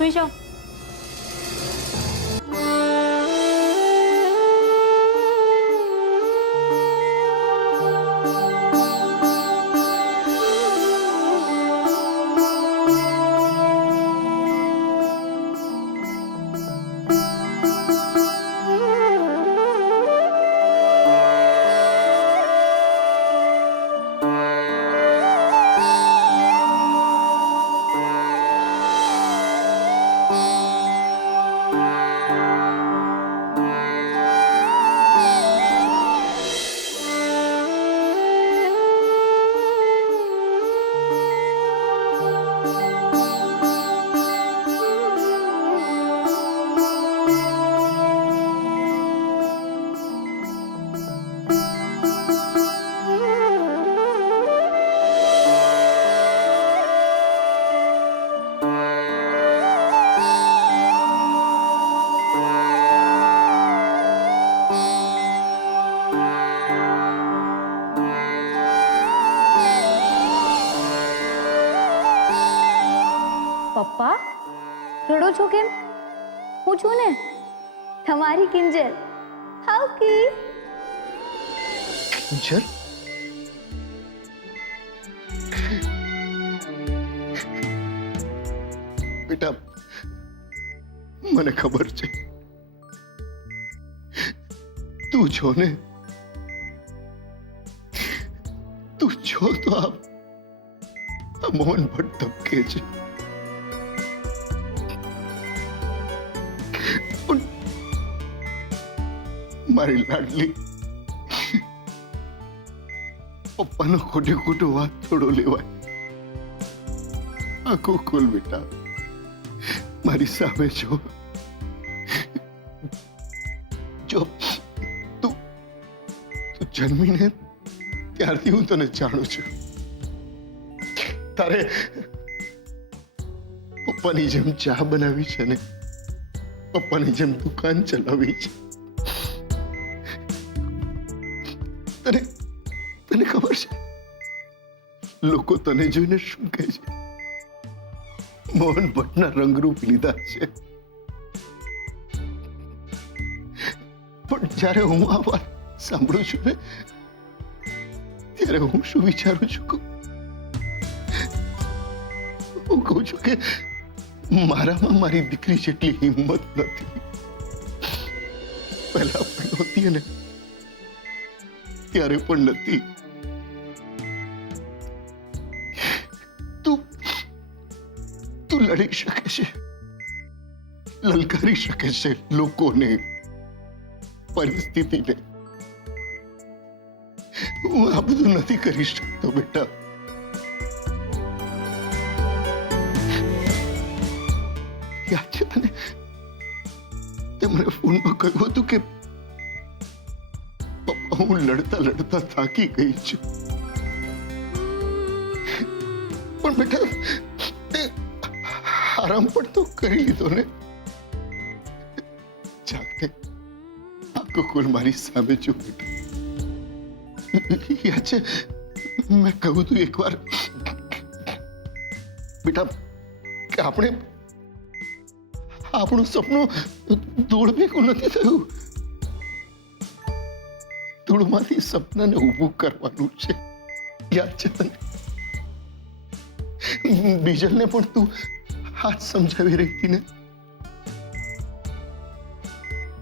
સુઈ જાઓ. પપ્પા રડો છો કેમ? હું છું ને તમારી કિંજલ. હાઉ કી કિંજલ? બેટા મને ખબર છે તું છો ને, તું છો તો આ મોહન ભટ્ટ ધબકે છે. પણ મારી લાડલી પપ્પાનો ખોટે ખોટો વાત થોડો લેવાય. આંખો ખોલ બેટા, મારી સામે જો. જો તું જન્મીને ત્યારથી હું તને જાણું છું. તારે પપ્પાની જેમ ચા બનાવી છે ને પપ્પાની જેમ દુકાન ચલાવી છે. તને ખબર છે લોકો તને જોઈને શું કહે છે? મોહન ભટ્ટના રંગરૂપ લીધા છે. પણ જ્યારે હું આ વાત સાંભળું છું ને ત્યારે હું શું વિચારું છું? હું કહું છું કે મારામાં મારી દીકરી જેટલી હિંમત નથી. પહેલા પણ નહોતી અને ત્યારે પણ નથી. તું લડી શકે છે, લલકારી શકે છે લોકોને, પરિસ્થિતિને. હું આ બધું નથી કરી શકતો બેટા. યાદ છે તને તે મને ફોનમાં કહ્યું હતું કે પપ્પા હું લડતા લડતા થાકી ગઈ છું. પણ બેટા આરામ પણ તો કરી લીધો ને. જાગને આંખો ખોલ, મારી સામે જો બેટા. યાદ છે મેં કહ્યું તું એકવાર બેટા કે આપણું સપનું ધૂળ ભેગું નથી થયું. ધૂળમાંથી સપનાને ઊભું કરવાનું છે. યાદ છે તને? બીજલને પણ તું હાથ સમજાવી રહી હતી ને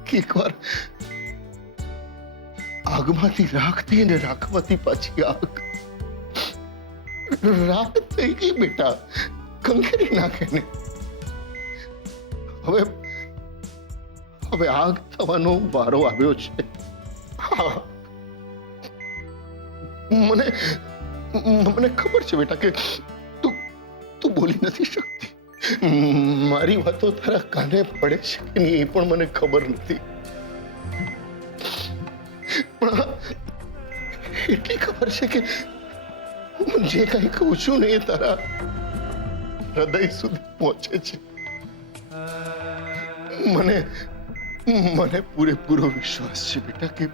કે એકવાર આગમાંથી રાખ થઈ ને રાખવાથી પાછી આગ. રાખ થઈ ગઈ બેટા, કંકેરી નાખે ને. હવે આગ થવાનો વારો આવ્યો છે. મને ખબર છે બેટા કે તું બોલી નથી શકતી. મારી વાતો તારા કાને પડે છે કે નહીં એ પણ મને ખબર નથી. પણ એટલી ખબર છે કે હું જે કઈ કહું છું ને એ તારા હૃદય સુધી પહોંચે છે. મને પૂરેપૂરો વિશ્વાસ છે બેટા કે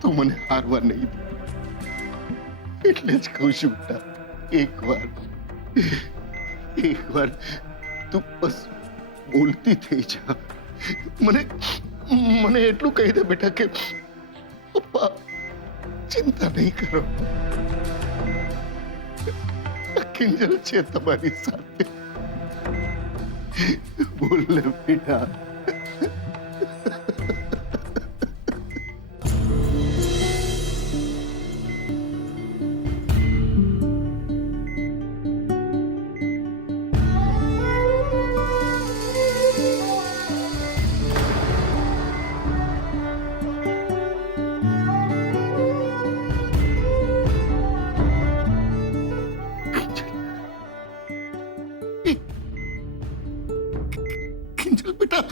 તું મને હારવા નહીં દે. એટલે જ કહું છું બેટા, એકવાર તું બસ બોલતી થઈ જા. મને મને એટલું કહી દે બેટા કે પપ્પા ચિંતા નહીં કરો, કિંજલ છે તમારી સાથે. બોલ ને બેટા. કિંજલ બેટા,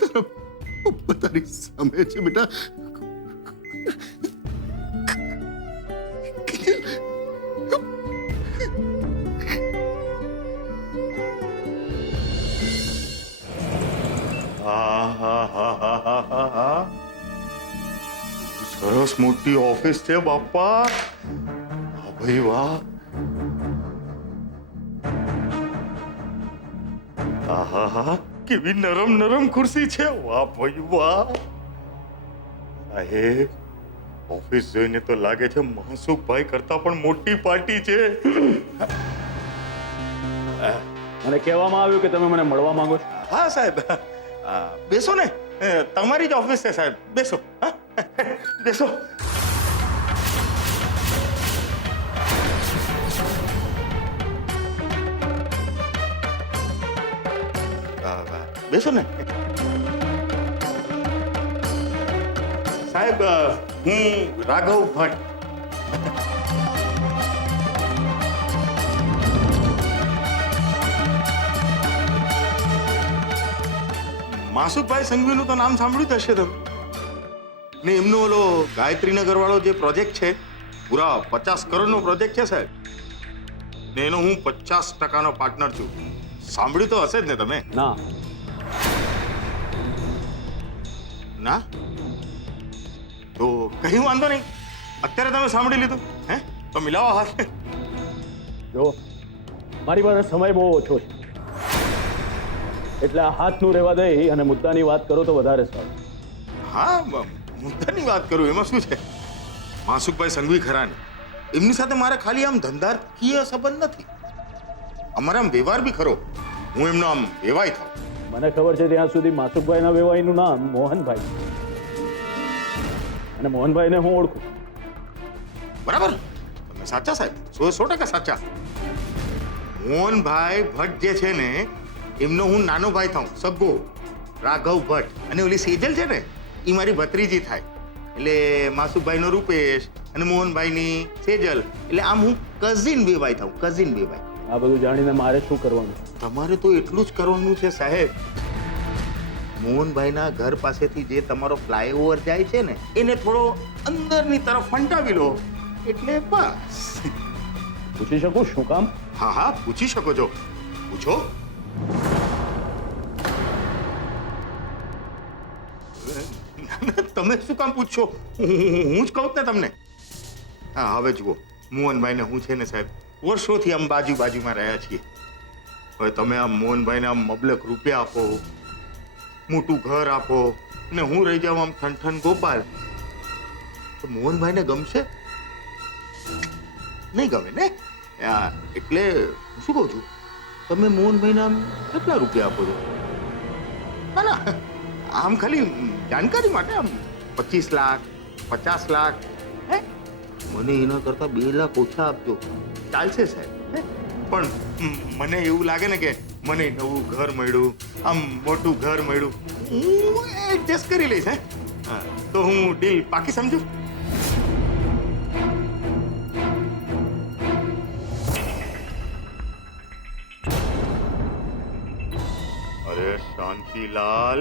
તારા પપ્પા તારી સામે છે બેટા. કિંજલ, સરસ મોટી ઓફિસ છે બાપા. હા ભાઈ વાહ. આહા, કેવી નરમ નરમ ખુરશી છે. વાહ ભાઈ વાહ. સાહેબ, ઓફિસ જોઈને તો લાગે છે મહસુખભાઈ કરતા પણ મોટી પાર્ટી છે. મને કહેવામાં આવ્યું કે તમે મને મળવા માંગો છો. હા સાહેબ, બેસો ને, તમારી જ ઓફિસ છે સાહેબ. બેસો. હા, બેસો. બેસો ને સાહેબ. હું રાઘવ ભટ્ટ. માસુકભાઈ સંઘવીનું તો નામ સાંભળ્યું જ હશે તમે. ને એમનો ઓલો ગાયત્રીનગર વાળો જે પ્રોજેક્ટ છે, પૂરા 50 કરોડનો પ્રોજેક્ટ છે સાહેબ. ને એનો હું 50% પાર્ટનર છું. સાંભળ્યું તો હશે જ ને તમે? ના, ના તો કઈ વાંધો નહીં. અત્યારે તમે સાંભળી લીધું હે, તો મિલાવો હાથ. જો મારી પાસે સમય બહુ ઓછો છે, એટલે આ હાથનું રહેવા દઈ અને મુદ્દાની વાત કરો તો વધારે સારું. હા, મુદ્દાની વાત કરું એમાં શું છે. માસુકભાઈ સંઘવી ખરા ને, એમની સાથે મારે ખાલી આમ ધંધાકીય સંબંધ નથી, અમારે આમ વ્યવહાર બી ખરો. હું એમનો આમ વેવાય થાઉં. મને ખબર છે ત્યાં સુધી માસુકભાઈના વેવાઈનું નામ મોહનભાઈ, અને મોહનભાઈને હું ઓળખું. બરાબર, તમે સાચા સાહેબ, 100% સાચા. મોહનભાઈ ભટ્ટ જે છે ને, એમનો હું નાનો ભાઈ થાઉં, સગ્ગો રાઘવ ભટ્ટ. અને ઓલી સેજલ છે ને, એ મારી ભત્રીજી થાય. એટલે માસુભાઈનો રૂપેશ અને મોહનભાઈની સેજલ, એટલે આમ હું કઝિન વેવાય થાઉં, કઝિન વેવાય. આ બધું જાણીને મારે શું કરવાનું? તમારે તો એટલું જ કરવાનું છે સાહેબ. મોહનભાઈના ઘર પાસેથી જે તમારો ફ્લાયઓવર જાય છે ને, એને થોડો અંદરની તરફ ફંટાવી લો એટલે બસ. પૂછી શકું શું કામ? હા હા, પૂછી શકો છો, પૂછો. તમે શું કામ પૂછશો? હું જ કહું ને તમને. હા, હવે જુઓ, મોહનભાઈને હું છે ને સાહેબ, વર્ષોથી આમ બાજુમાં રહ્યા છીએ. હવે તમે આમ મોહનભાઈને આમ મબલક રૂપિયા આપો, મોટું ઘર આપો, ને હું રહી જાઉં આમ ઠનઠન ગોપાલ, તો મોહનભાઈને ગમશે? નહીં ગમે ને. એટલે હું શું કહું છું, તમે મોહનભાઈને આમ કેટલા રૂપિયા આપો છો? ના ના, આમ ખાલી જાણકારી માટે આમ 25 લાખ, 50 લાખ. હે, મને એના કરતા 2 લાખ ઓછા આપજો, ચાલશે સાહેબ. પણ મને એવું લાગે ને કે મને નવું ઘર મળ્યું, આમ મોટું ઘર મળ્યું, હું એડજસ્ટ કરી લઈશ. હે, તો હું ડીલ પાકી સમજુ. અરે શાંતિલાલ,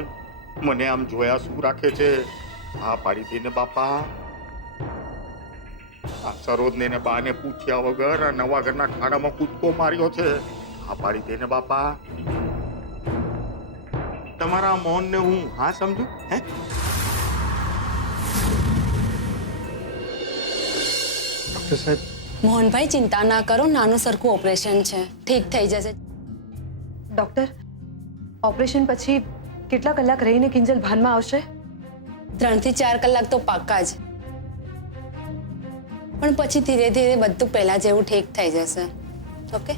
મને આમ જોયા શું રાખે છે? હા પાડી દે ને બાપા. આ સરોજને ને બાને પૂછ્યા વગર આ નવા ઘરના ખાડામાં કૂદકો માર્યો છે. હા પાડી દે ને બાપા. તમારા મૌનને હું હા સમજુ? હે, ડોક્ટર સાહેબ, મોહનભાઈ ચિંતા ના કરો, નાનું સરખું ઓપરેશન છે, ઠીક થઈ જશે. ડોક્ટર, ઓપરેશન પછી કેટલા કલાક રહીને કિંજલ ભાનમાં આવશે? 3 થી 4 કલાક તો પાક્કા જ, પણ પછી ધીરે ધીરે બધું પહેલા જેવું ઠીક થઈ જશે. ઓકે?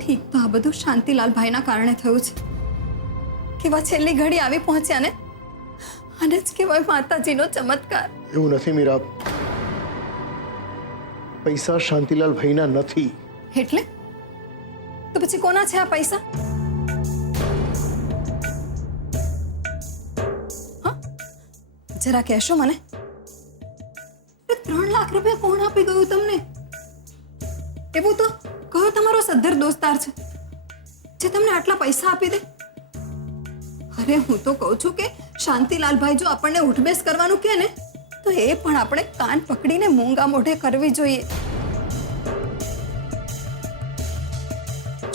ઠીક, તો આ બધું શાંતિલાલ ભાઈના કારણે થયું છે. કેવા છેલ્લી ઘડી આવી પહોંચ્યા ને, અને જ કેવાય માતાજીનો ચમત્કાર. એવું નથી મીરા, પૈસા શાંતિલાલ ભાઈના નથી. એટલે તો પછી કોના છે આ પૈસા? હા, જરા કહેશો મને? 3 લાખ રૂપિયા કોણ આપી ગયું તમને? એવું તો કયો તમારો સદ્ધર દોસ્તાર છે જે તમને આટલા પૈસા આપી દે? અરે હું તો કહું છું કે શાંતિલાલ ભાઈ જો આપણને ઉઠબેસ કરવાનું કહે ને, તો એ પણ આપણે કાન પકડીને મૂંગા મોઢે કરવી જોઈએ.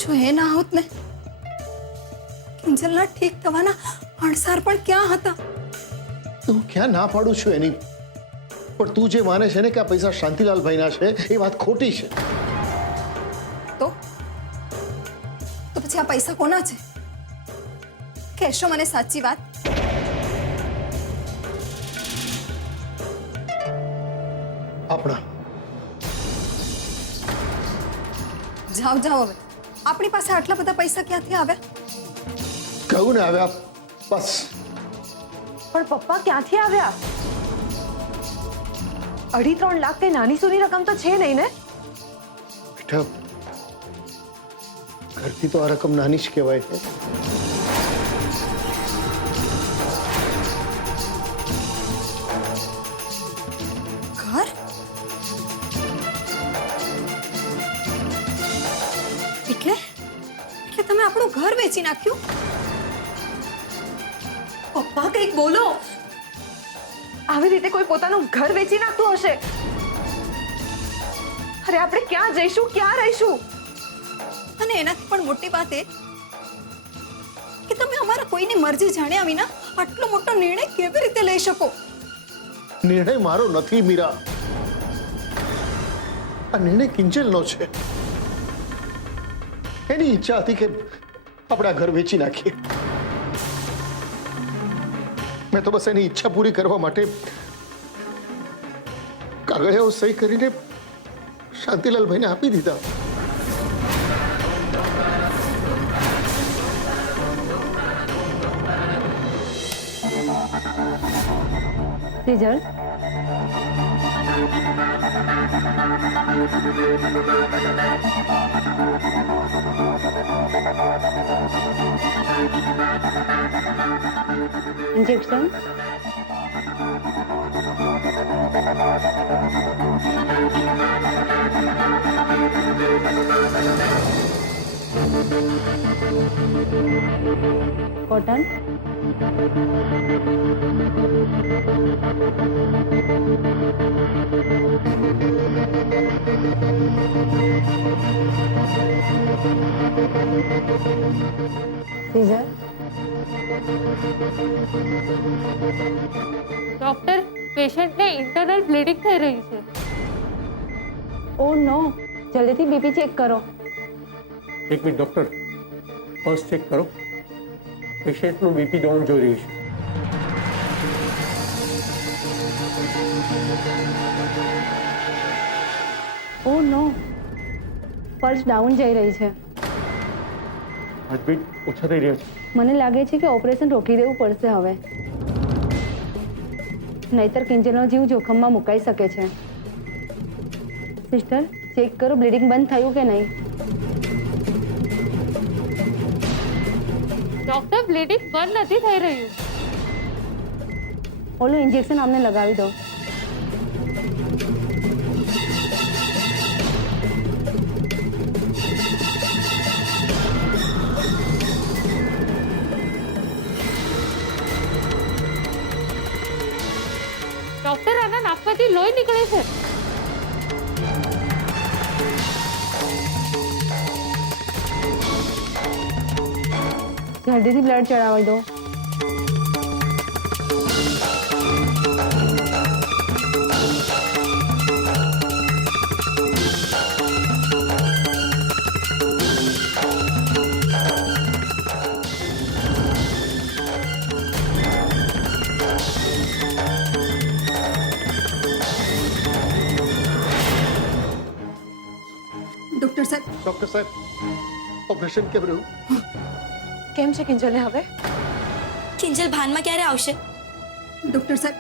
જો એ ના હોત ને, કિંજલના ઠીક થવાના અણસાર પણ ક્યાં હતા? હું ક્યાં ના પાડું છું એની, પણ તું જે માને છે ને કે આ પૈસા શાંતિલાલ ભાઈના છે, એ વાત ખોટી છે. તો પછી આ પૈસા કોના છે? કહેશો મને સાચી વાત? આપણા. જાઓ જાઓ હવે, આપણી પાસે આટલા બધા પૈસા ક્યાંથી આવ્યા? કહ્યું ને આવ્યા, બસ. પણ પપ્પા ક્યાંથી આવ્યા? 2.5-3 લાખ કઈ નાની સૂની રકમ તો છે નહીં ને? બેટા, ઘરથી તો આ રકમ નાની જ કહેવાય છે. ઘર? એટલે તમે આપણું ઘર વેચી નાખ્યું? પપ્પા કંઈક બોલો. આવી રીતે કોઈ પોતાનું ઘર વેચી નાખતું હશે? અરે આપણે ક્યાં જઈશું, ક્યાં રહીશું? અને એનાથી પણ મોટી વાત એ કે તમે અમારા કોઈની મરજી જાણ્યા વિના આટલો મોટો નિર્ણય કેવી રીતે લઈ શકો? નિર્ણય મારો નથી મીરા, આ નિર્ણય કિંજલનો છે. એની ઈચ્છા હતી કે આપણે આ ઘર વેચી નાખીએ. મેં તો બસ એની ઈચ્છા પૂરી કરવા માટે કાગળિયાઓ સહી કરીને શાંતિલાલ ભાઈને આપી દીધા. સિજલ, ઇન્જેક્શન. કોટન. સીઝર. ડોક્ટર, પેશન્ટને ઇન્ટરનલ બ્લીડિંગ થઈ રહી છે. ઓ નો, જલ્દીથી બીપી ચેક કરો. 1 મિનિટ ડૉક્ટર, પલ્સ ચેક કરો. પેશન્ટનું બીપી ડાઉન જોઈ રહ્યું છે. ઓ નો, પલ્સ ડાઉન જઈ રહી છે. હાર્ટબીટ ઓછા થઈ રહ્યા છે. મને લાગે છે કે ઓપરેશન રોકી દેવું પડશે હવે, નહીતર કિંજલનો જીવ જોખમમાં મુકાઈ શકે છે. સિસ્ટર, ચેક કરો બ્લીડિંગ બંધ થયું કે નહીં. ડોક્ટર, બ્લીડિંગ બંધ નથી થઈ રહ્યું. ઓલું ઇન્જેક્શન અમને લગાવી દો. ડોક્ટર, આના નાકમાંથી લોહી નીકળે છે. જલ્દીથી બ્લડ ચડાવી દો. ડોક્ટર સાહેબ ઓપરેશન કેમ રહ્યું? કેમ છે કિંજલને હવે? કિંજલ ભાનમાં ક્યારે આવશે? ડોક્ટર સાહેબ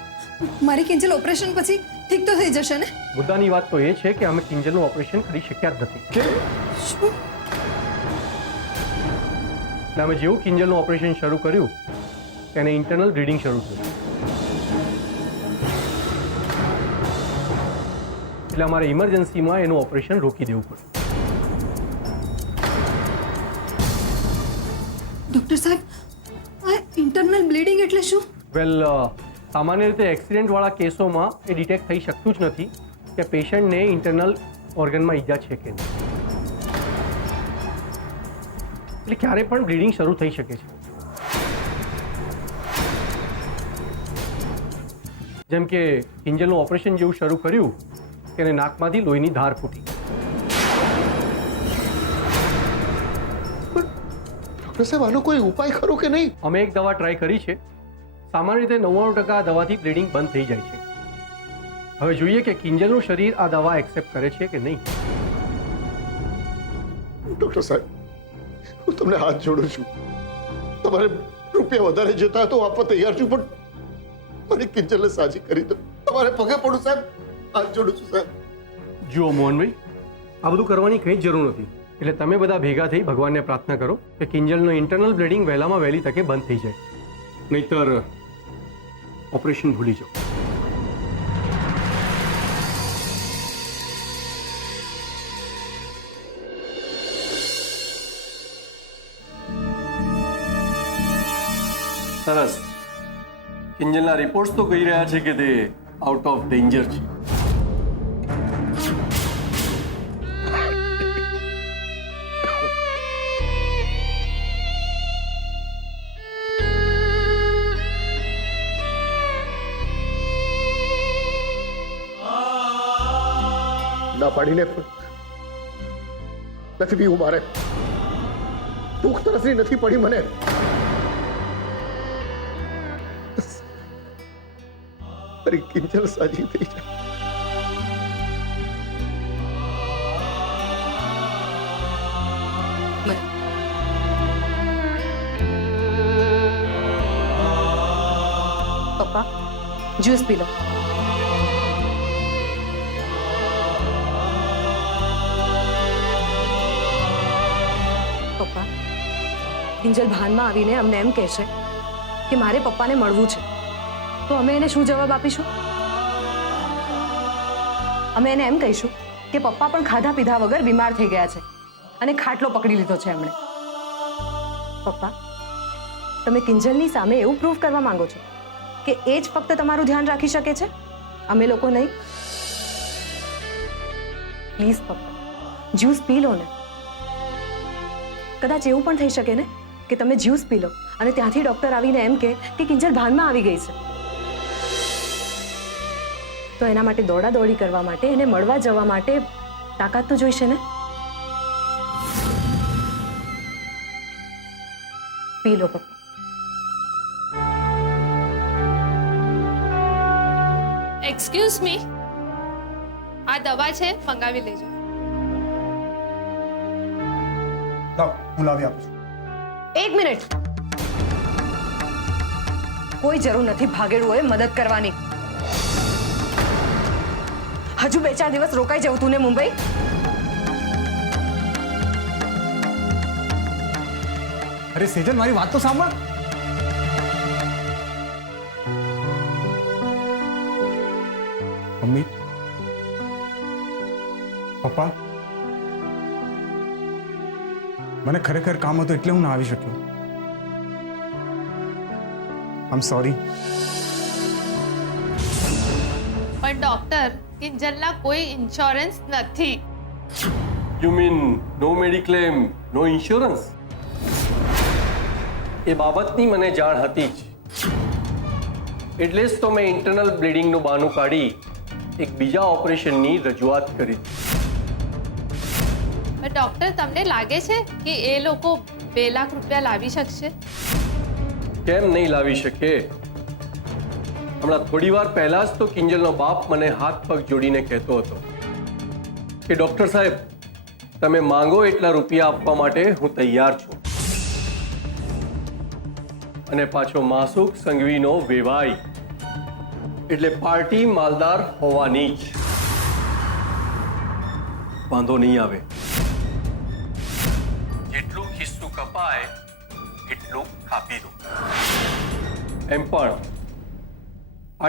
મારી કિંજલ ઓપરેશન પછી ઠીક તો થઈ જશે ને? મુદ્દાની વાત તો એ છે કે અમે કિંજલનું ઓપરેશન કરી શક્યા જ નથી. કે શું? એટલે અમે જેવું કિંજલનું ઓપરેશન શરૂ કર્યું તેને ઇન્ટરનલ બ્લીડિંગ શરૂ થયું. એટલે અમારે ઇમરજન્સીમાં એનું ઓપરેશન રોકી દેવું પડ્યું. ડોક્ટર સાહેબ આ ઇન્ટરનલ બ્લીડિંગ એટલે શું? વેલ સામાન્ય રીતે એક્સિડન્ટવાળા કેસોમાં એ ડિટેક્ટ થઈ શકતું જ નથી કે પેશન્ટને ઇન્ટરનલ ઓર્ગનમાં ઈજા છે કે નહીં. એટલે ક્યારે પણ બ્લીડિંગ શરૂ થઈ શકે છે. જેમ કે કિંજલનું ઓપરેશન જેવું શરૂ કર્યું કે એને નાકમાંથી લોહીની ધાર ફૂટી. ડોક્ટર સાહેબ આનો કોઈ ઉપાય ખરો કે નહીં? અમે એક દવા ટ્રાય કરી છે. સામાન્ય રીતે 99% દવાથી બ્લીડિંગ બંધ થઈ જાય છે. હવે જોઈએ કે કિંજલનું શરીર આ દવા એક્સેપ્ટ કરે છે કે નહીં. ડોક્ટર સાહેબ હું તમને હાથ જોડું છું. તમારે રૂપિયા વધારે જોતા હોય તો આપવા તૈયાર છું, પણ મારી કિંજલને સાજી કરી દો. તમારે પગે પડું સાહેબ, હાથ જોડું છું સાહેબ. જુઓ મોહનભાઈ, આ બધું કરવાની કંઈ જ જરૂર નથી. એટલે તમે બધા ભેગા થઈ ભગવાનને પ્રાર્થના કરો કે કિંજલનું ઇન્ટરનલ બ્લીડિંગ વહેલામાં વહેલી તકે બંધ થઈ જાય, નહીતર ઓપરેશન ભૂલી જાઓ. સરસ. કિંજલના રિપોર્ટ્સ તો કહી રહ્યા છે કે તે આઉટ ઓફ ડેન્જર છે. ના પાડીને પણ નથી પીવું મારે. ભૂખ તરસની નથી પડી મને. મારી કિંજલ સાજી થઈ જાય. પપ્પા જ્યુસ પી લો. પપ્પા કિંજલ ભાનમાં આવીને અમને એમ કહે છે કે મારે પપ્પાને મળવું છે, તો અમે એને શું જવાબ આપીશું? અમે એને એમ કહીશું કે પપ્પા પણ ખાધા પીધા વગર બીમાર થઈ ગયા છે અને ખાટલો પકડી લીધો છે એમણે. પપ્પા તમે કિંજલની સામે એવું પ્રૂફ કરવા માંગો છો કે એ જ ફક્ત તમારું ધ્યાન રાખી શકે છે, અમે લોકો નહીં? પ્લીઝ પપ્પા જ્યુસ પી લો ને. કદાચ એવું પણ થઈ શકે ને કે તમે જ્યુસ પી લો અને ત્યાંથી ડોક્ટર આવીને એમ કે કિંજલ ભાનમાં આવી ગઈ છે, તો એના માટે દોડાદોડી કરવા માટે, એને મળવા જવા માટે તાકાત તો જોઈશે ને. પી લો પપ્પા. એક્સક્યુઝ મી, આ દવા છે, મંગાવી લેજો. હું લાવી આપું છું. એક મિનિટ. કોઈ જરૂર નથી ભાગેડુઓએ મદદ કરવાની. હજુ 2-4 દિવસ રોકાઈ જવું તું ને મુંબઈ. અરે સેજલ મારી વાત તો સાંભળ. મમ્મી, પપ્પા, મને ખરેખર કામ હતું એટલે હું ના આવી શક્યો. આઈ એમ સોરી. પણ ડોક્ટર, કિંજલના કોઈ ઇન્સ્યોરન્સ નથી. You mean no mediclaim, no insurance? એ બાબતની મને જાણ હતી જ, એટલે જ તો મેં ઇન્ટરનલ બ્લીડિંગનું બહાનું કાઢી એક બીજા ઓપરેશનની રજૂઆત કરી. પણ ડોક્ટર, તમને લાગે છે કે એ લોકો 2 લાખ રૂપિયા લાવી શકશે? કેમ નહીં લાવી શકે? હમણાં થોડી વાર પહેલા જ તો કિંજલનો બાપ મને હાથ પગ જોડીને કહેતો હતો કે ડૉક્ટર સાહેબ, તમે માંગો એટલા રૂપિયા આપવા માટે હું તૈયાર છું. અને પાછો માસુક સંઘવીનો વેવાઈ એટલે પાર્ટી માલદાર હોવાની જ. વાંધો નહીં આવે. જેટલું ખિસ્સું કપાય એટલું કાપી દો. એમ પણ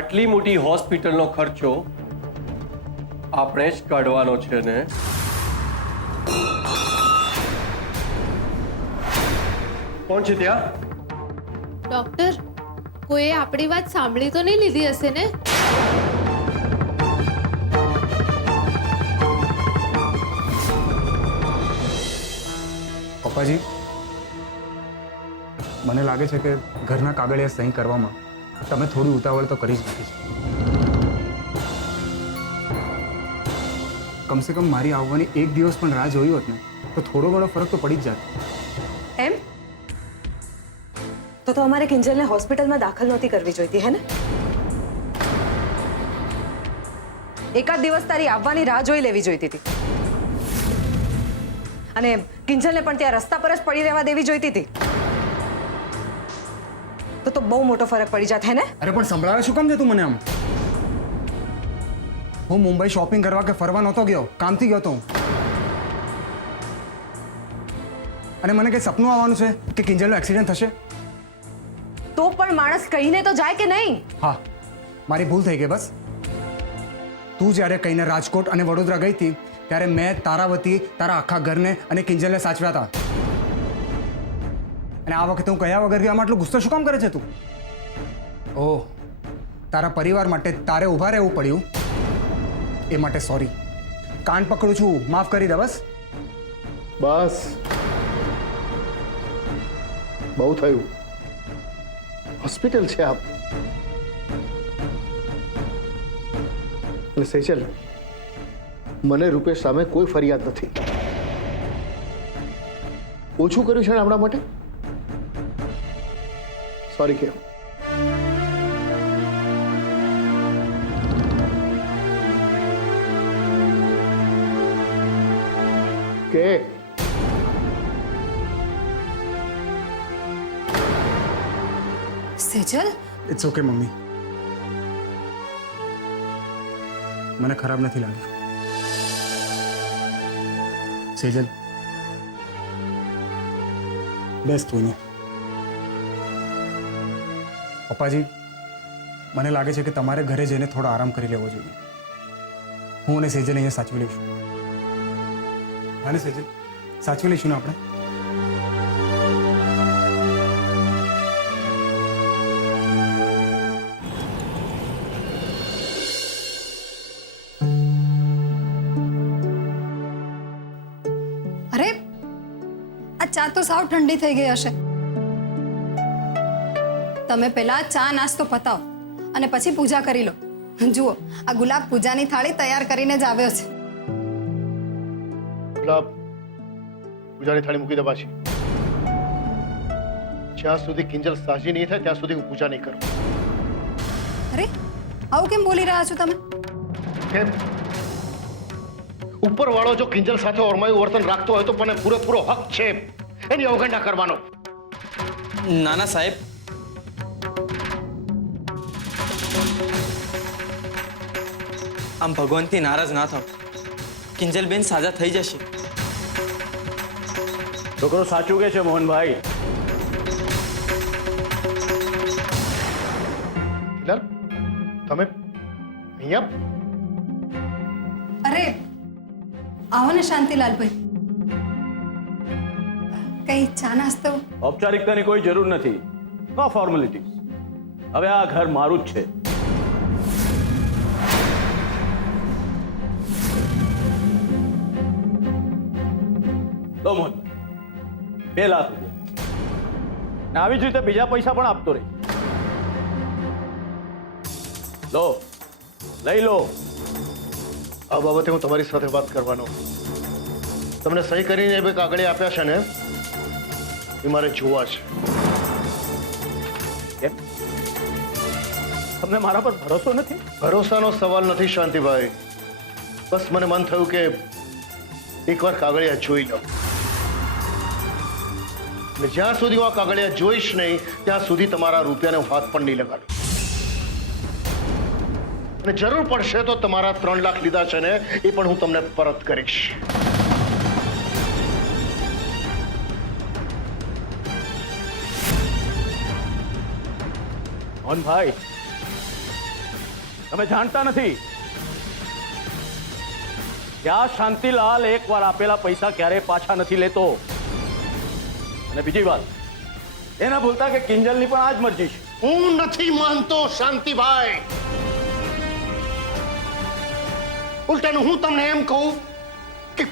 આટલી મોટી હોસ્પિટલનો ખર્ચો આપણે જ કાઢવાનો છે ને. કોણ છે ત્યાં? ડોક્ટર, કોઈએ આપણી વાત સાંભળી તો નહીં લીધી હશે ને? પપ્પાજી, મને લાગે છે કે ઘરના કાગળિયા સહી કરવામાં તમે થોડી ઉતાવળ તો કરી જ નાખી છે. કમસે કમ મારી આવવાની એક દિવસ પણ રાહ જોઈ હોત ને તો થોડો ઘણો ફરક તો પડી જ જાત. એમ તો અમારે કિંજલને હોસ્પિટલમાં દાખલ નહોતી કરવી જોઈતી, હે ને? એકાદ દિવસ તારી આવવાની રાહ જોઈ લેવી જોઈતી હતી અને કિંજલને પણ ત્યાં રસ્તા પર જ પડી રહેવા દેવી જોઈતી હતી. તો બહુ મોટો ફરક પડી જાત, હે ને? અરે પણ સંભળાવે શું કામ છે તું મને આમ? હું મુંબઈ શોપિંગ કરવા કે ફરવા નહોતો ગયો, કામથી ગયો તો હું. અને મને કઈ સપનું આવવાનું છે કે કિંજલનો એક્સિડન્ટ થશે? તો પણ માણસ કહીને તો જાય કે નહીં? હા, મારી ભૂલ થઈ ગઈ બસ. તું જ્યારે કહીને રાજકોટ અને વડોદરા ગઈ હતી ત્યારે મેં તારા વતી તારા આખા ઘરને અને કિંજલને સાચવ્યા હતા. અને આ વખતે હું કયા વગર આમાં આટલો ગુસ્સો શું કામ કરે છે તું? ઓહ, તારા પરિવાર માટે તારે ઊભા રહેવું પડ્યું એ માટે સોરી. કાન પકડું છું, માફ કરી દે બસ. બસ બહુ થયું. હોસ્પિટલ છે આપ. અને સેજલ, મને રૂપેશ સામે કોઈ ફરિયાદ નથી. ઓછું કર્યું છે ને આપણા માટે? સોરી કે સેજલ, ઇટ્સ ઓકે મમ્મી, મને ખરાબ નથી લાગ્યું. સેજલ, બેસ તું અહીંયા. પપ્પાજી, મને લાગે છે કે તમારે ઘરે જઈને થોડો આરામ કરી લેવો જોઈએ. હું અને સેજલ અહીંયા સાચવી લઈશું. હા ને સેજલ, સાચવી લઈશું ને આપણે? અરે, આ ચા તો સાવ ઠંડી થઈ ગઈ હશે. તમે પહેલા ચા નાસ્તો પતાવો અને પછી પૂજા કરી લો. જુઓ, આ ગુલાબ પૂજાની થાળી તૈયાર કરીને જ આવ્યો છે. ગુલાબ પૂજાની થાળી મૂકી દે પાછી. જ્યાં સુધી કિંજલ સાજી નહીં થાય ત્યાં સુધી હું પૂજા નહીં કરું. અરે, આવું કેમ બોલી રહ્યા છો તમે? કેમ? ઉપર વાળો જો કિંજલ સાથે ઓરમાયું વર્તન રાખતો હોય તો મને પૂરેપૂરો હક છે એની અવગણના કરવાનો. નાના સાહેબ, આમ ભગવાનથી નારાજ ના થાવ. કિંજલબેન સાજા થઈ જશે. છોકરો સાચું કે છે મોહનભાઈ. તમે અહીંયા? અરે, આવો ને શાંતિલાલભાઈ, કઈ ચા નાસ્તો? ઔપચારિકતાની કોઈ જરૂર નથી. નો ફોર્મેલિટી. હવે આ ઘર મારું જ છે. લો મોહન, 2 લાખ રૂપિયા. ને આવી જ રીતે બીજા પૈસા પણ આપતો રહે. લો, લઈ લો. આ બાબતે હું તમારી સાથે વાત કરવાનો. તમને સહી કરીને બે કાગળે આપ્યા છે ને, એ મારે જોવા છે. કેમ? તમને મારા પર ભરોસો નથી? ભરોસાનો સવાલ નથી શાંતિભાઈ. બસ મને મન થયું કે એકવાર કાગળિયા જોઈ લો, અને જ્યાં સુધી હું આ કાગળિયા જોઈશ નહીં ત્યાં સુધી તમારા રૂપિયાને હું હાથ પણ નહીં લગાડું. અને જરૂર પડશે તો તમારા 3 લાખ લીધા છે ને એ પણ હું તમને પરત કરીશ. મોહનભાઈ, તમે જાણતા નથી કે આ શાંતિલાલ એકવાર આપેલા પૈસા ક્યારેય પાછા નથી લેતો. અને બીજી વાત, એના ભૂલતા કે કિંજલની પણ આ જ મરજી છે. હું નથી માનતો શાંતિભાઈ. ઉલટાનું હું તમને એમ કહું કે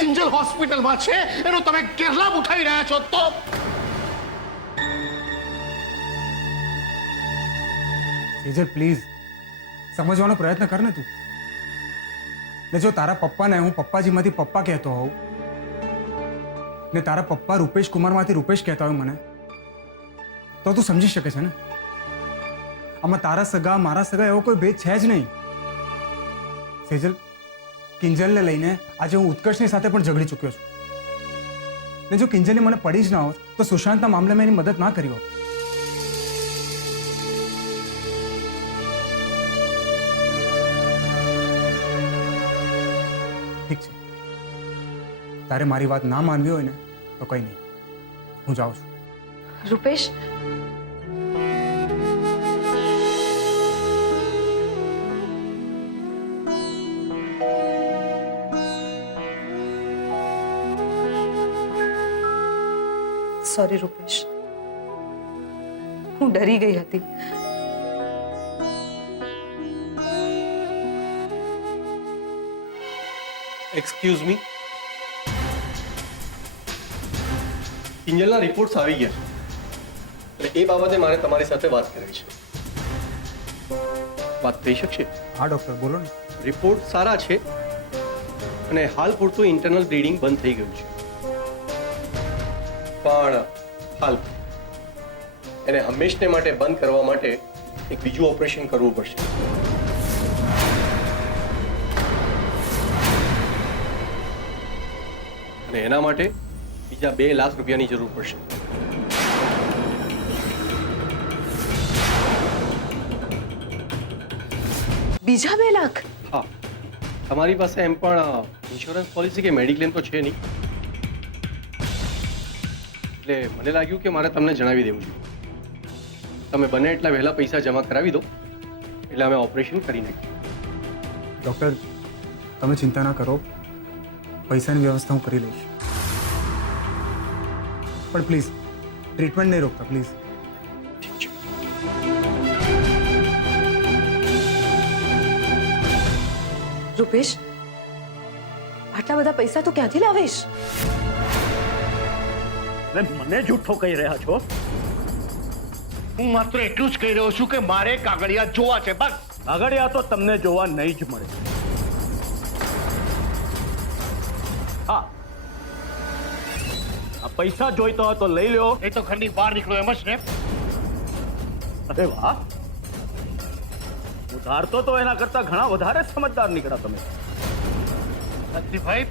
કિંજલ હોસ્પિટલમાં છે એનો તમે ગેરલાભ ઉઠાવી રહ્યા છો. તો સેજલ પ્લીઝ સમજવાનો પ્રયત્ન કર ને તું. ને જો તારા પપ્પાને હું પપ્પાજીમાંથી પપ્પા કહેતો હોઉં ને તારા પપ્પા રૂપેશ કુમારમાંથી રૂપેશ કહેતા હોય મને, તો તું સમજી શકે છે ને આમાં તારા સગા મારા સગા એવો કોઈ ભેદ છે જ નહીં. સેજલ, કિંજલને લઈને આજે હું ઉત્કર્ષની સાથે પણ ઝઘડી ચૂક્યો છું. ને જો કિંજલની મને પડી જ ના હોત તો સુશાંતના મામલે મેં એની મદદ ના કરી હોત. ઠીક છે, તારે મારી વાત ના માનવી હોય ને તો કંઈ નહીં, હું જાઉં છું. રૂપેશ, સોરી રૂપેશ, હું ડરી ગઈ હતી. એક્સક્યુઝ મી, કિંજલના રિપોર્ટ્સ આવી ગયા છે એટલે એ બાબતે મારે તમારી સાથે વાત કરવી છે. વાત થઈ શકશે? હા ડૉક્ટર, બોલો ને. રિપોર્ટ સારા છે અને હાલ પૂરતું ઇન્ટરનલ બ્લીડિંગ બંધ થઈ ગયું છે, પણ હાલ એને હંમેશને માટે બંધ કરવા માટે એક બીજું ઓપરેશન કરવું પડશે. અને એના માટે બીજા 2 લાખ રૂપિયાની જરૂર પડશે. બીજા 2 લાખ? હા, તમારી પાસે એમ પણ ઇન્સ્યોરન્સ પોલિસી કે મેડિક્લેમ તો છે નહીં, એટલે મને લાગ્યું કે મારે તમને જણાવી દેવું જોઈએ. તમે બને એટલા વહેલા પૈસા જમા કરાવી દો એટલે અમે ઓપરેશન કરી નાખીએ. ડૉક્ટર, તમે ચિંતા ના કરો, પૈસાની વ્યવસ્થા હું કરી લઈશ. પણ પ્લીઝ ટ્રીટમેન્ટ નહીં રોકતા, પ્લીઝ. ઠીક છે. રૂપેશ, આટલા બધા પૈસા તો ક્યાંથી લાવીશ? મને જૂઠો કહી રહ્યા છો? હું માત્ર એટલું જ કહી રહ્યો છું કે મારે કાગળિયા જોવા છે, બસ. કાગળિયા તો તમને જોવા નહીં જ મળે. હા, આ પૈસા જોઈતો હોય તો લઈ લ્યો. એ તો ઘરની બહાર નીકળો એમ જ ને. અરે વાહ, ઉધારતો તો એના કરતા ઘણા વધારે સમજદાર નીકળ્યા તમે. ભાઈ,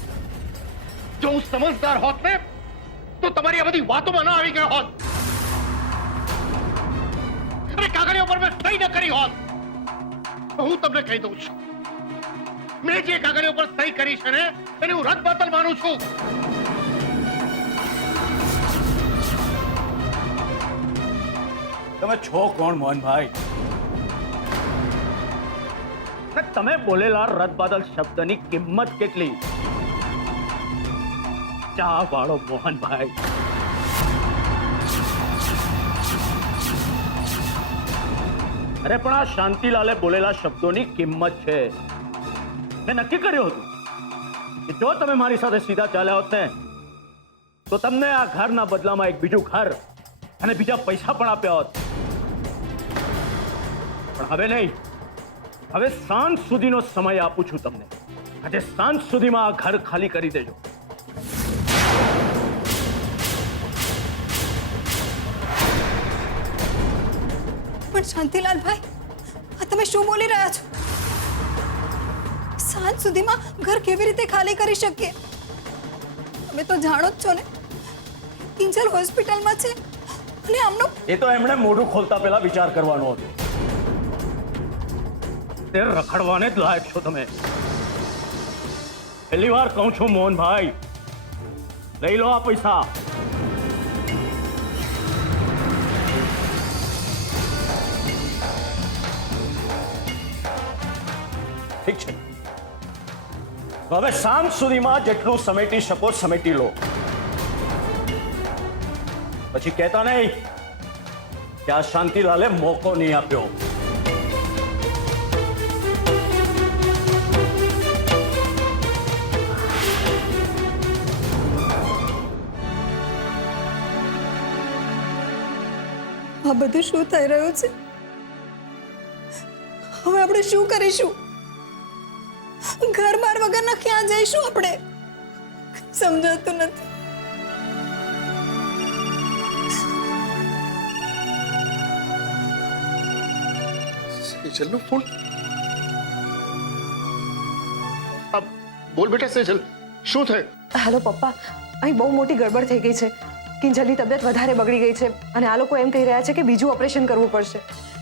જો હું સમજદાર હોત ને તો તમારી આ બધી વાતોમાં ના આવી ગયો હોત અને કાગળિયા પર મેં સહી ન કરી હોત. હું તમને કહી દઉં છું, મેં જે કાગળિયા પર સહી કરી છે ને એને હું રદબાતલ માનું છું. તમે છો કોણ મોહનભાઈ? તમે બોલેલા રદબાદલ શબ્દની કિંમત કેટલી? ચા વાળો મોહનભાઈ. અરે પણ આ શાંતિલાલે બોલેલા શબ્દોની કિંમત છે. મેં નક્કી કર્યું હતું કે જો તમે મારી સાથે સીધા ચાલ્યા હોત ને તો તમને આ ઘરના બદલામાં એક બીજું ઘર અને બીજા પૈસા પણ આપ્યા હોત. પણ હવે નહીં, હવે સાંજ સુધીનો સમય આપું છું તમને. આજે સાંજ સુધીમાં આ ઘર ખાલી કરી દેજો. પણ શાંતિલાલ ભાઈ, આ તમે શું બોલી રહ્યા છો? સાંજ સુધીમાં ઘર કેવી રીતે ખાલી કરી શકીએ? તમે તો જાણો જ છો ને, કિંજલ હોસ્પિટલમાં છે અને આમનો એ તો એમણે મોઢું ખોલતા પહેલા વિચાર કરવાનો હતો. તે રખડવાને જ લાયક છો તમે. પહેલી વાર કહું છું મોહનભાઈ, લઈ લો આ પૈસા. ઠીક છે, તો હવે સાંજ સુધીમાં જેટલું સમેટી શકો સમેટી લો. પછી કહેતા નહીં કે આ શાંતિલાલે મોકો નહીં આપ્યો. આ બધું શું થઈ રહ્યું છે? હવે આપણે શું કરીશું? ઘર બાર વગરના ક્યાં જઈશું આપણે? સમજાતું નથી. સેજલનો ફોન. બોલ બેટા સેજલ, શું થયું? હેલો પપ્પા, અહીં બહુ મોટી ગડબડ થઈ ગઈ છે. કિંજલની તબિયત વધારે બગડી ગઈ છે અને આ લોકો એમ કહી રહ્યા છે કે બીજું ઓપરેશન કરવું પડશે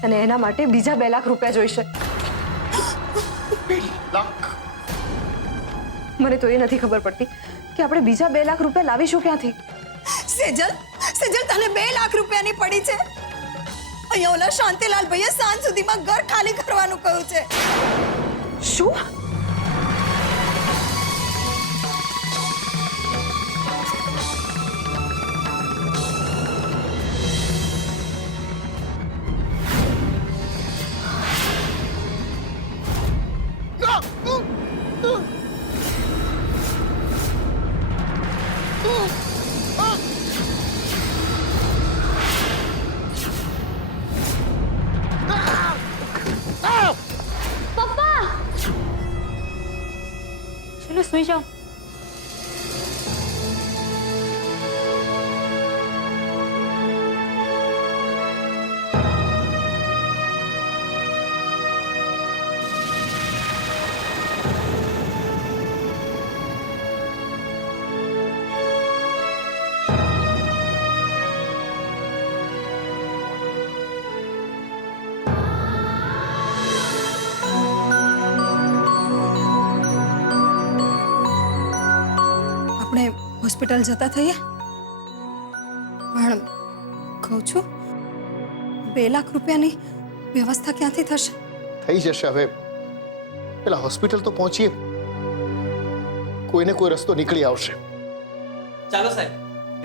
અને એના માટે બીજા 2 લાખ રૂપિયા જોઈશે. 2 લાખ? મને તો એ નથી ખબર પડતી કે આપણે બીજા 2 લાખ રૂપિયા લાવીશું ક્યાંથી. સેજલ, સેજલ તને 2 લાખ રૂપિયાની પડી છે. અહીંયા ઓલા શાંતિલાલ ભાઈએ સાંજ સુધીમાં ઘર ખાલી કરવાનું કહ્યું છે. શું? ચલો સુઈ જાઓ. આપણે હોસ્પિટલ જતા થઈએ, પણ કહું છું 2 લાખ રૂપિયાની વ્યવસ્થા ક્યાંથી થશે? થઈ જશે. હવે પેલા હોસ્પિટલ તો પહોંચીએ, કોઈને કોઈ રસ્તો નીકળી આવશે. ચાલો સાહેબ,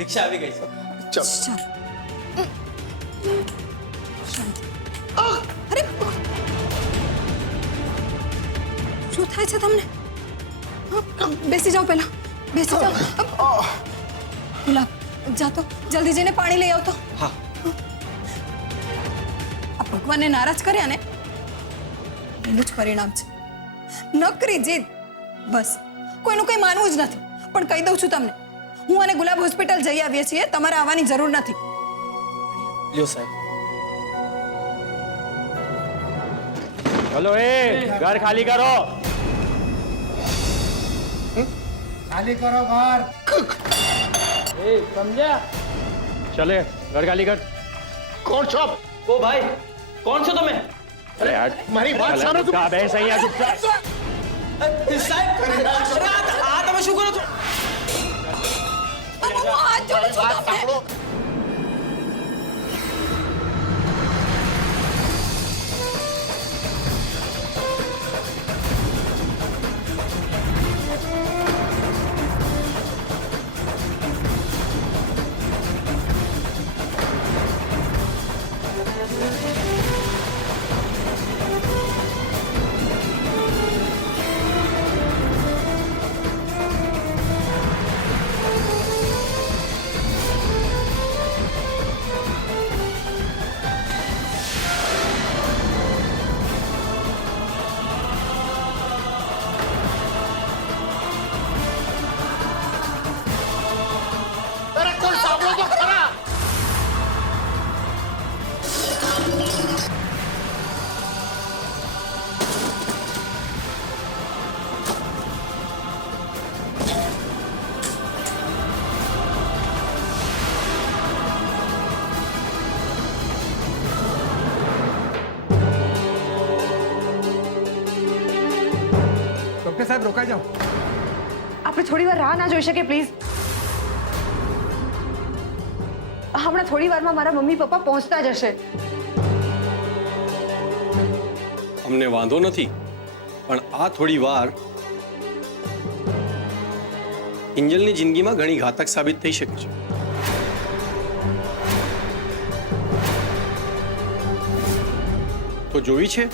રિક્ષા આવી ગઈ છે. ચાલ. ચાલ. શાંતિ. અરે શું થાય છે તમને? બેસી જાઓ, પહેલા બેસી જાઓ. ગુલાબ, જા તો જલ્દી જઈને પાણી લઈ આવતો. હા. આ ભગવાનને નારાજ કર્યા ને એનું જ પરિણામ છે. નકરી જીદ. બસ કોઈનું કંઈ માનવું જ નથી. પણ કહી દઉં છું તમને, હું અને ગુલાબ હોસ્પિટલ જઈ આવીએ છીએ. તમારે આવવાની જરૂર નથી. લ્યો સાહેબ. ચલો એ ઘર ખાલી કરો. ખાલી કરો ઘર. ચલે ઘર ખાલી કર. કોણ છો આપ? ઓ ભાઈ, કોણ છો તમે? અરે યાર, મારી વાત સાંભળો. કા બેસ અહીંયા ચૂપચાપ. સાહેબ, આ તમે શું કરો છો? હું હાથ જોડું છું વાત તમને. સાંભળો. ડૉક્ટર સાહેબ રોકાઈ જાઓ. આપણે થોડી વાર રાહ ના જોઈ શકીએ પ્લીઝ? હમણાં થોડી વારમાં મારા મમ્મી પપ્પા પહોંચતા જ હશે. અમને વાંધો નથી, પણ આ થોડી વાર કિંજલની જિંદગીમાં ઘણી ઘાતક સાબિત થઈ શકે છે. તો જોવી છે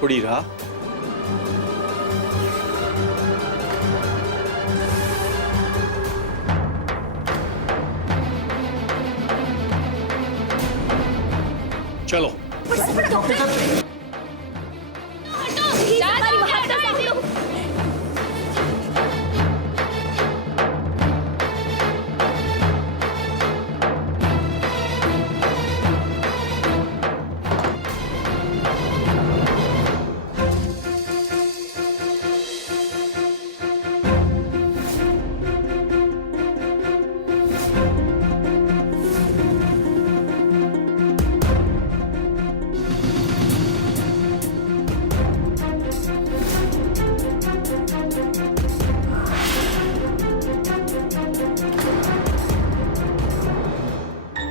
થોડી રાહ? ચલો.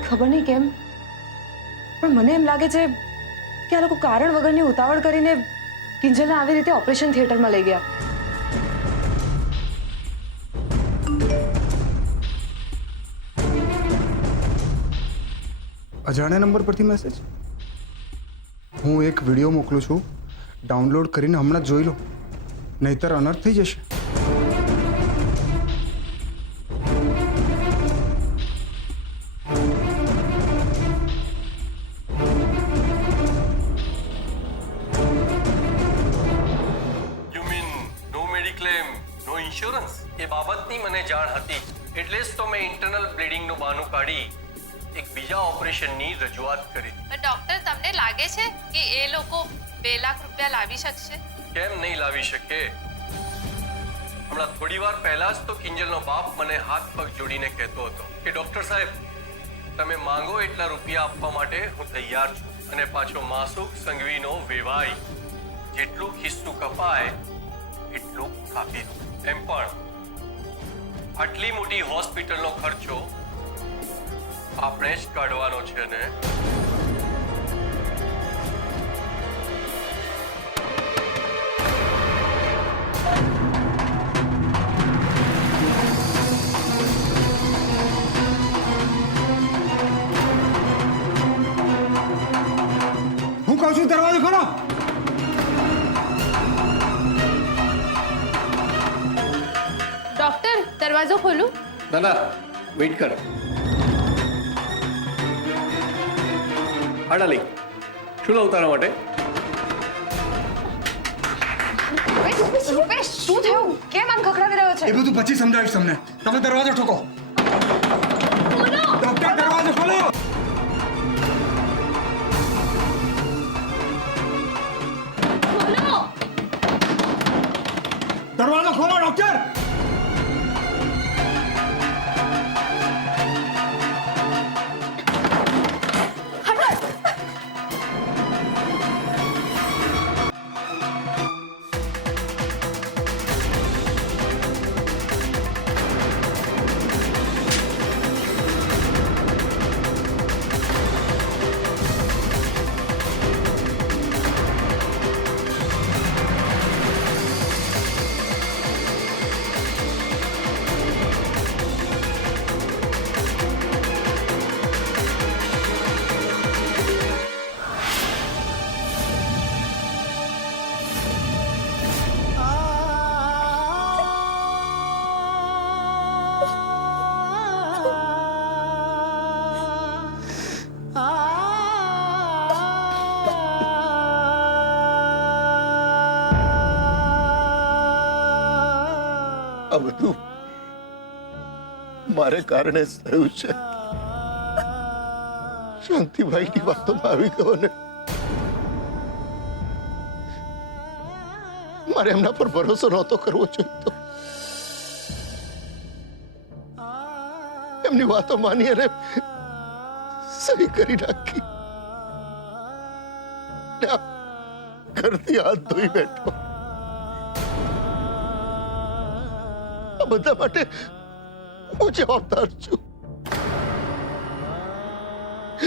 ખબર નહીં કેમ પણ મને એમ લાગે છે કે આ લોકો કારણ વગરની ઉતાવળ કરીને કિંજલને આવી રીતે ઓપરેશન થિયેટરમાં લઈ ગયા. અજાણ્યા નંબર પરથી મેસેજ. હું એક વિડીયો મોકલું છું, ડાઉનલોડ કરીને હમણાં જ જોઈ લો, નહીતર અનર્થ થઈ જશે. ઇન્સ્યોરન્સ એ બાબતની મને જાણ હતી, એટલે જ તો મેં ઇન્ટરનલ બ્લીડિંગનું બહાનું કાઢી એક બીજા ઓપરેશનની રજૂઆત કરી. ડોક્ટર, તમને લાગે છે કે એ લોકો 2 લાખ રૂપિયા લાવી શકશે? કેમ નહીં લાવી શકે? હમણાં થોડી વાર પહેલા જ તો કિંજલનો બાપ મને હાથ પગ જોડીને કહેતો હતો કે ડોક્ટર સાહેબ, તમે માંગો એટલા રૂપિયા આપવા માટે હું તૈયાર છું, અને પાછો માસુક સંઘવીનો વેવાય જેટલું ખિસ્સું કપાય એટલું કાપી દો. એમ પણ આટલી મોટી હોસ્પિટલનો ખર્ચો આપણે જ કાઢવાનો છે ને? હું કહું છું દરવાજો ખોલો. ડોક્ટર, દરવાજો ખોલું? ના ના, વેઇટ કર. આડા લઈ શું લાવું તારા માટે? રૂપેશ, શું થયું? કેમ આમ ખખડાવી રહ્યો છે? એ બધું પછી સમજાવીશ તમને. તમે દરવાજો ઠોકો. ડોક્ટર, દરવાજો ખોલો. દરવાજો ખોલો ડોક્ટર. આ બધું મારે કારણે જ થયું છે. શાંતિભાઈની વાતોમાં આવી ગયો ને મારે એમના પર ભરોસો નહોતો કરવો જોઈતો. એમની વાતો માની અને સહી કરી નાખી. ઘરથી હાથ ધોઈ બેઠો. આ બધા માટે હું જવાબદાર છું.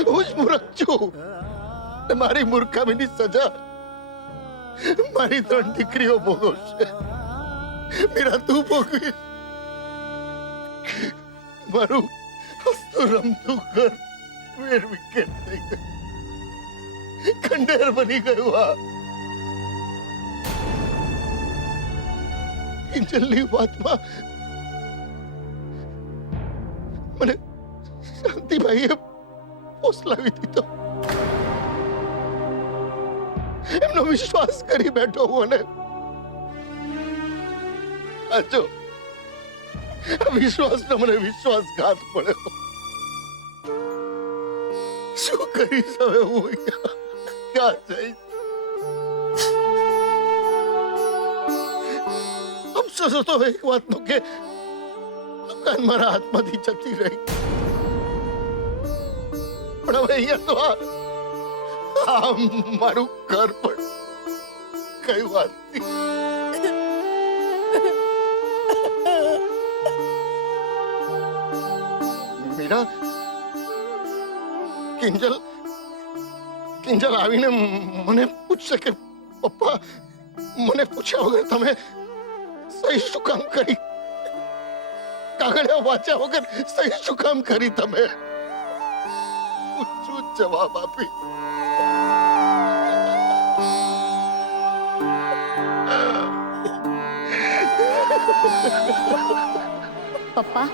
હું જ મૂર્ખ છું. ને મારી મૂર્ખામીની સજા મારી 3 દીકરીઓ ભોગવશે. મીરા, તું ભોગવીશ. મારું હસતું રમતું ઘર વેર વિકેટ થઈ ગયું, ખંડેર બની ગયું. આ કિંજલની વાતમાં મને શાંતિભાઈએ ફોસલાવી દીધો. એમનો વિશ્વાસ કરી બેઠો હું અને આજો આ વિશ્વાસનો મને વિશ્વાસઘાત પડ્યો. શું કરીશ હવે હું? ક્યાં જઈશ? અફસોસ હતો એક વાતનો કે દુકાન મારા હાથમાંથી જતી રહી. પણ હવે અહીંયા તો આ મારું ઘર પણ કઈ વાત મીરા, કિંજલ આવીને મને પૂછશે કે પપ્પા, મને પૂછ્યા વગર તમે સહી શું કામ કરી? કાગળિયા વાંચ્યા વગર સહી શું કામ કરી તમે? શું જવાબ આપી? પપ્પા